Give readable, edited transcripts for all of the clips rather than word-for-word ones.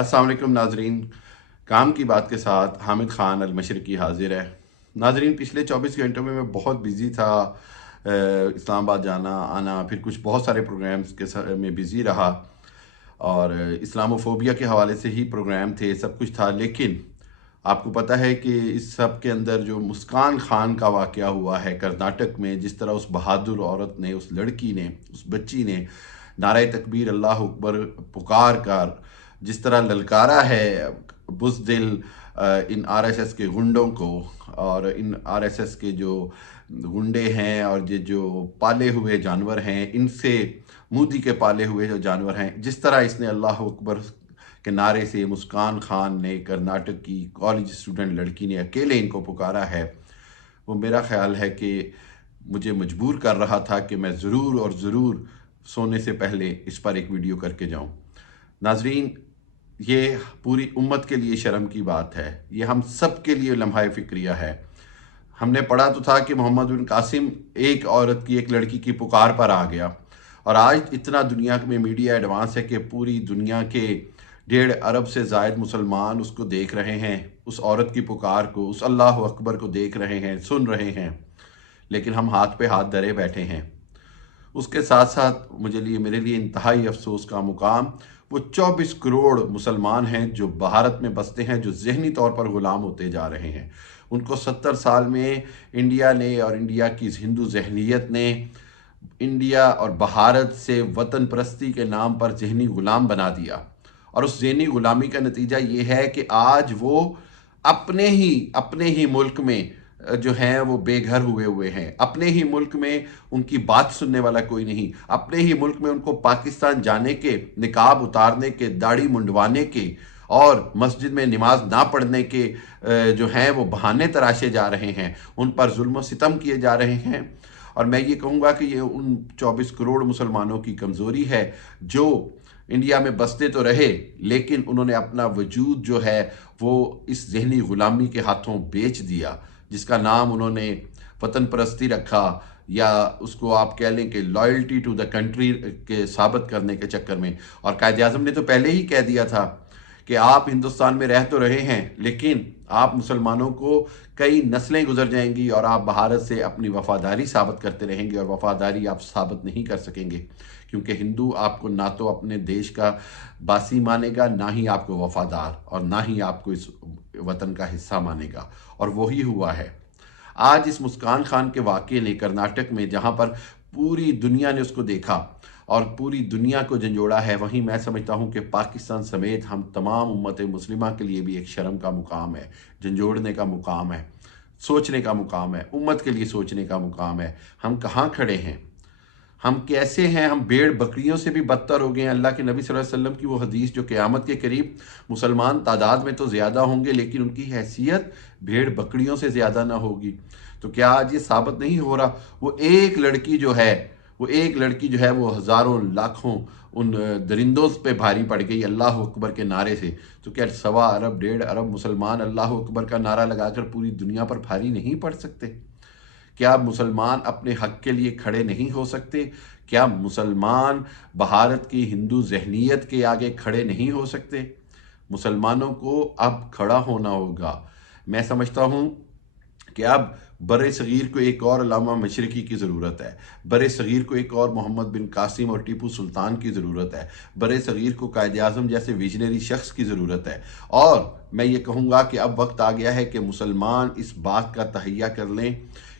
अस्सलाम वालेकुम नाजरीन। काम की बात के साथ हामिद ख़ान अल-मशरिकी हाजिर है। नाजरीन, पिछले 24 घंटों में मैं बहुत बिज़ी था। इस्लामाबाद जाना आना, फिर कुछ बहुत सारे प्रोग्राम्स में बिज़ी रहा, और इस्लामोफोबिया के हवाले से ही प्रोग्राम थे, सब कुछ था। लेकिन आपको पता है कि इस सब के अंदर जो मुस्कान खान का वाक़या हुआ है कर्नाटक में, जिस तरह उस बहादुर औरत ने, उस लड़की ने, उस बच्ची ने नारे तकबीर अल्लाह अकबर पुकार कर जिस तरह ललकारा है बुज़दिल इन आरएसएस के गुंडों को, और इन आरएसएस के जो गुंडे हैं और ये जो पाले हुए जानवर हैं, इनसे मोदी के पाले हुए जो जानवर हैं, जिस तरह इसने अल्लाह अकबर के नारे से मुस्कान खान ने, कर्नाटक की कॉलेज स्टूडेंट लड़की ने अकेले इनको पुकारा है, वो मेरा ख्याल है कि मुझे मजबूर कर रहा था कि मैं ज़रूर और ज़रूर सोने से पहले इस पर एक वीडियो करके जाऊं। नाजरीन, ये पूरी उम्मत के लिए शर्म की बात है, ये हम सब के लिए लम्हा फ़िक्रिया है। हमने पढ़ा तो था कि मोहम्मद बिन कासिम एक औरत की, एक लड़की की पुकार पर आ गया, और आज इतना दुनिया में मीडिया एडवांस है कि पूरी दुनिया के 1.5 अरब से ज़ायद मुसलमान उसको देख रहे हैं, उस औरत की पुकार को, उस अल्लाह अकबर को देख रहे हैं, सुन रहे हैं। लेकिन हम हाथ पे हाथ धरे बैठे हैं। उसके साथ साथ मेरे लिए इंतहाई अफसोस का मुकाम वो 24 करोड़ मुसलमान हैं जो भारत में बसते हैं, जो ज़हनी तौर पर ग़ुलाम होते जा रहे हैं। उनको 70 साल में इंडिया ने और इंडिया की हिंदू जहनीत ने इंडिया और भारत से वतन परस्ती के नाम पर ज़हनी ग़ुलाम बना दिया, और उस ज़हनी ग़ुलामी का नतीजा ये है कि आज वो अपने ही मुल्क में जो हैं वो बेघर हुए हैं। अपने ही मुल्क में उनकी बात सुनने वाला कोई नहीं। अपने ही मुल्क में उनको पाकिस्तान जाने के, निकाब उतारने के, दाढ़ी मुंडवाने के और मस्जिद में नमाज ना पढ़ने के जो हैं वो बहाने तराशे जा रहे हैं। उन पर जुल्म सितम किए जा रहे हैं। और मैं ये कहूँगा कि ये उन 24 करोड़ मुसलमानों की कमज़ोरी है जो इंडिया में बसते तो रहे, लेकिन उन्होंने अपना वजूद जो है वो इस जहनी ग़ुलामी के हाथों बेच दिया, जिसका नाम उन्होंने वतन परस्ती रखा, या उसको आप कह लें कि लॉयल्टी टू द कंट्री के साबित करने के चक्कर में। और कायद आज़म ने तो पहले ही कह दिया था कि आप हिंदुस्तान में रह तो रहे हैं, लेकिन आप मुसलमानों को कई नस्लें गुजर जाएंगी और आप भारत से अपनी वफादारी साबित करते रहेंगे, और वफादारी आप साबित नहीं कर सकेंगे, क्योंकि हिंदू आपको ना तो अपने देश का बासी मानेगा, ना ही आपको वफादार, और ना ही आपको इस वतन का हिस्सा मानेगा। और वही हुआ है आज इस मुस्कान खान के वाक़े ने कर्नाटक में, जहाँ पर पूरी दुनिया ने उसको देखा और पूरी दुनिया को झंझोड़ा है, वहीं मैं समझता हूँ कि पाकिस्तान समेत हम तमाम उम्मत मुस्लिमा के लिए भी एक शर्म का मुकाम है, झंझोड़ने का मुकाम है, सोचने का मुकाम है, उम्मत के लिए सोचने का मुकाम है। हम कहाँ खड़े हैं, हम कैसे हैं, हम भेड़ बकरियों से भी बदतर हो गए हैं। अल्लाह के नबी सल्लल्लाहु अलैहि वसल्लम की वो हदीस जो क़यामत के करीब मुसलमान तादाद में तो ज़्यादा होंगे, लेकिन उनकी हैसियत भेड़ बकरियों से ज़्यादा ना होगी। तो क्या आज ये साबित नहीं हो रहा? वो एक लड़की जो है वो हज़ारों लाखों उन दरिंदों पे भारी पड़ गई अल्लाह अकबर के नारे से। तो क्या 1.25 अरब 1.5 अरब मुसलमान अल्लाह अकबर का नारा लगाकर पूरी दुनिया पर भारी नहीं पड़ सकते? क्या मुसलमान अपने हक के लिए खड़े नहीं हो सकते? क्या मुसलमान भारत की हिंदू जहनीत के आगे खड़े नहीं हो सकते? मुसलमानों को अब खड़ा होना होगा। मैं समझता हूँ कि अब बरे सगीर को एक और अल्लामा मशरिकी की ज़रूरत है। बरे सगीर को एक और मोहम्मद बिन कासिम और टीपू सुल्तान की ज़रूरत है। बरे सगीर को कायद आज़म जैसे विजनरी शख्स की ज़रूरत है। और मैं ये कहूँगा कि अब वक्त आ गया है कि मुसलमान इस बात का तहैया कर लें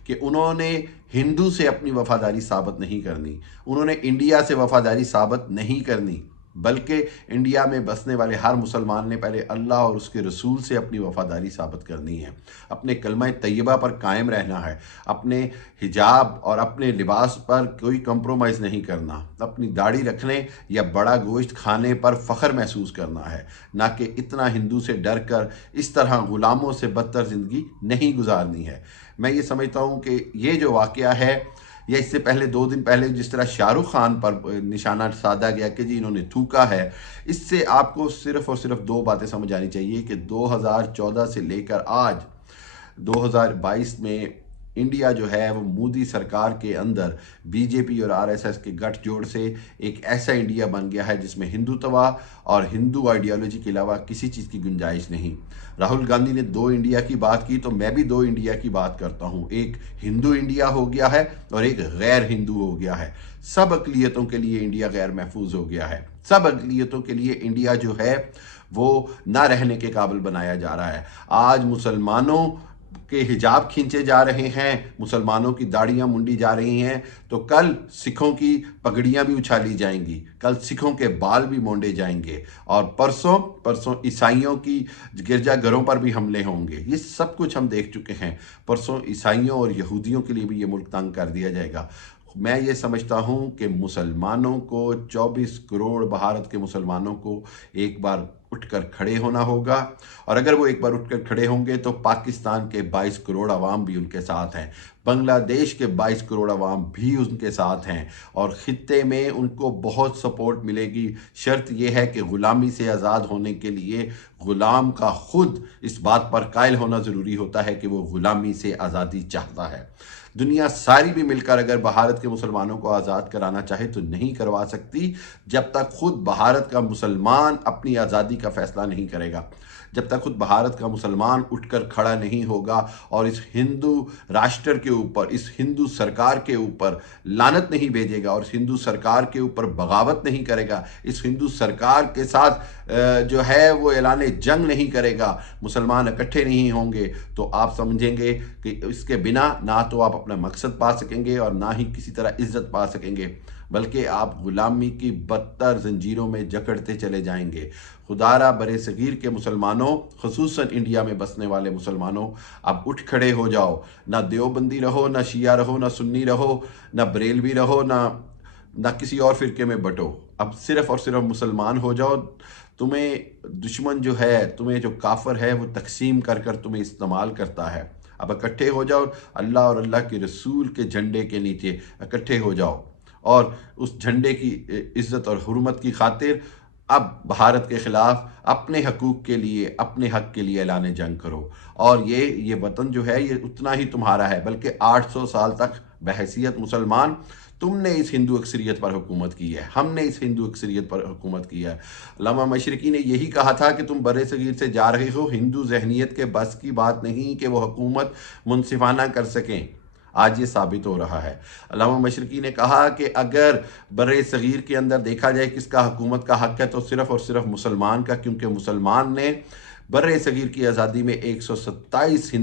कि उन्होंने हिंदू से अपनी वफादारी साबित नहीं करनी, उन्होंने इंडिया से वफादारी साबित नहीं करनी, बल्कि इंडिया में बसने वाले हर मुसलमान ने पहले अल्लाह और उसके रसूल से अपनी वफादारी साबित करनी है। अपने कलमा तैयबा पर कायम रहना है, अपने हिजाब और अपने लिबास पर कोई कंप्रोमाइज़ नहीं करना, अपनी दाढ़ी रखने या बड़ा गोश्त खाने पर फ़ख्र महसूस करना है, ना कि इतना हिंदू से डर कर इस तरह ग़ुलामों से बदतर ज़िंदगी नहीं गुजारनी है। मैं ये समझता हूँ कि ये जो वाक़या है, या इससे पहले 2 दिन पहले जिस तरह शाहरुख खान पर निशाना साधा गया कि जी इन्होंने थूका है, इससे आपको सिर्फ़ और सिर्फ 2 बातें समझ आनी चाहिए कि 2014 से लेकर आज 2022 में इंडिया जो है वो मोदी सरकार के अंदर बीजेपी और आरएसएस के गठजोड़ से एक ऐसा इंडिया बन गया है जिसमें हिंदुत्व और हिंदू आइडियोलॉजी के अलावा किसी चीज़ की गुंजाइश नहीं। राहुल गांधी ने 2 इंडिया की बात की, तो मैं भी 2 इंडिया की बात करता हूँ। एक हिंदू इंडिया हो गया है और एक गैर हिंदू हो गया है। सब अक़लियतों के लिए इंडिया गैर महफूज हो गया है। सब अक़लियतों के लिए इंडिया जो है वो ना रहने के काबिल बनाया जा रहा है। आज मुसलमानों के हिजाब खींचे जा रहे हैं, मुसलमानों की दाढ़ियां मुंडी जा रही हैं, तो कल सिखों की पगड़ियां भी उछाली जाएंगी, कल सिखों के बाल भी मोंडे जाएंगे, और परसों ईसाइयों की गिरजाघरों पर भी हमले होंगे। ये सब कुछ हम देख चुके हैं। परसों ईसाइयों और यहूदियों के लिए भी ये मुल्क तंग कर दिया जाएगा। मैं ये समझता हूँ कि मुसलमानों को 24 करोड़ भारत के मुसलमानों को एक बार उठकर खड़े होना होगा, और अगर वो एक बार उठकर खड़े होंगे तो पाकिस्तान के 22 करोड़ अवाम भी उनके साथ हैं, बांग्लादेश के 22 करोड़ अवाम भी उनके साथ हैं, और खित्ते में उनको बहुत सपोर्ट मिलेगी। शर्त यह है कि ग़ुलामी से आज़ाद होने के लिए ग़ुलाम का खुद इस बात पर कायल होना ज़रूरी होता है कि वो ग़ुलामी से आज़ादी चाहता है। दुनिया सारी भी मिलकर अगर भारत के मुसलमानों को आज़ाद कराना चाहे तो नहीं करवा सकती, जब तक खुद भारत का मुसलमान अपनी आज़ादी का फैसला नहीं करेगा, जब तक खुद भारत का मुसलमान उठकर खड़ा नहीं होगा और इस हिंदू राष्ट्र के ऊपर, इस हिंदू सरकार के ऊपर लानत नहीं भेजेगा और इस हिंदू सरकार के ऊपर बगावत नहीं करेगा, इस हिंदू सरकार के साथ जो है वो ऐलान जंग नहीं करेगा, मुसलमान इकट्ठे नहीं होंगे, तो आप समझेंगे कि इसके बिना ना तो आप अपना मकसद पा सकेंगे और ना ही किसी तरह इज्जत पा सकेंगे, बल्कि आप ग़ुलामी की बदतर जंजीरों में जकड़ते चले जाएंगे। खुदारा बरे सगीर के मुसलमानों, ख़ुसूसन इंडिया में बसने वाले मुसलमानों, अब उठ खड़े हो जाओ। ना देवबंदी रहो, ना शिया रहो, ना सुन्नी रहो, ना बरेलवी रहो, ना किसी और फ़िरके में बटो। अब सिर्फ़ और सिर्फ मुसलमान हो जाओ। तुम्हें दुश्मन जो है, तुम्हें जो काफिर है, वो तकसीम कर कर तुम्हें इस्तेमाल करता है। अब इकट्ठे हो जाओ, अल्लाह और अल्लाह के रसूल के झंडे के नीचे इकट्ठे हो जाओ, और उस झंडे की इज़्ज़त और हुर्मत की खातिर अब भारत के ख़िलाफ़ अपने हकूक़ के लिए, अपने हक़ के लिए ऐलान जंग करो। और ये वतन जो है ये उतना ही तुम्हारा है, बल्कि 800 साल तक बहैसियत मुसलमान तुमने इस हिंदू अक्सरियत पर हुकूमत की है, हमने इस हिंदू अक्सरियत पर हुकूमत की है। अल्लामा मशरिकी ने यही कहा था कि तुम बरे सगीर से जा रहे हो, हिंदू जहनीत के बस की बात नहीं कि वो हुकूमत मुनसिफाना कर सकें। आज ये साबित हो रहा है। अल्लामा मशरिकी ने कहा कि अगर बरे सगीर के अंदर देखा जाए किसका हुकूमत का हक़ है तो सिर्फ़ और सिर्फ मुसलमान का, क्योंकि मुसलमान ने बर्रे सगीर की आज़ादी में 127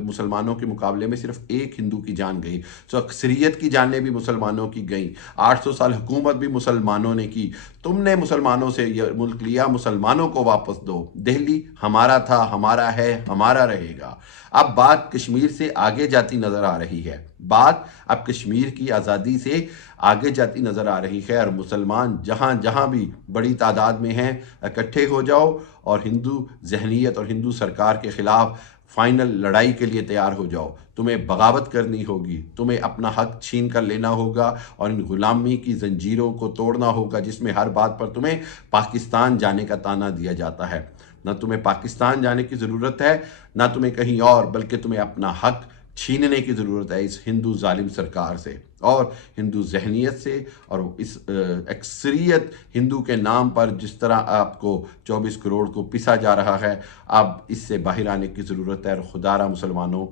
मुसलमानों के मुकाबले में सिर्फ एक हिंदू की जान गई, तो अक्सरियत की जानें भी मुसलमानों की गई। 800 साल हुकूमत भी मुसलमानों ने की। तुमने मुसलमानों से यह मुल्क लिया, मुसलमानों को वापस दो। दिल्ली हमारा था, हमारा है, हमारा रहेगा। अब बात कश्मीर से आगे जाती नज़र आ रही है, बात अब कश्मीर की आज़ादी से आगे जाती नज़र आ रही है, और मुसलमान जहाँ जहाँ भी बड़ी तादाद में हैं इकट्ठे हो जाओ और हिंदू जहनीत और हिंदू सरकार के ख़िलाफ़ फाइनल लड़ाई के लिए तैयार हो जाओ। तुम्हें बगावत करनी होगी, तुम्हें अपना हक छीन कर लेना होगा और इन ग़ुलामी की जंजीरों को तोड़ना होगा, जिसमें हर बात पर तुम्हें पाकिस्तान जाने का ताना दिया जाता है। ना तुम्हें पाकिस्तान जाने की ज़रूरत है, ना तुम्हें कहीं और, बल्कि तुम्हें अपना हक छीनने की ज़रूरत है इस हिंदू जालिम सरकार से और हिंदू जहनीत से, और इस अक्सरियत हिंदू के नाम पर जिस तरह आपको 24 करोड़ को पिसा जा रहा है, अब इससे बाहर आने की ज़रूरत है। और खुदारा मुसलमानों,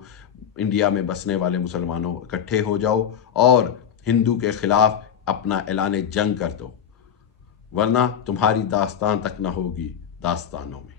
इंडिया में बसने वाले मुसलमानों, इकट्ठे हो जाओ और हिंदू के ख़िलाफ़ अपना ऐलान जंग कर दो, वरना तुम्हारी दास्तान तक न होगी दास्तानों में।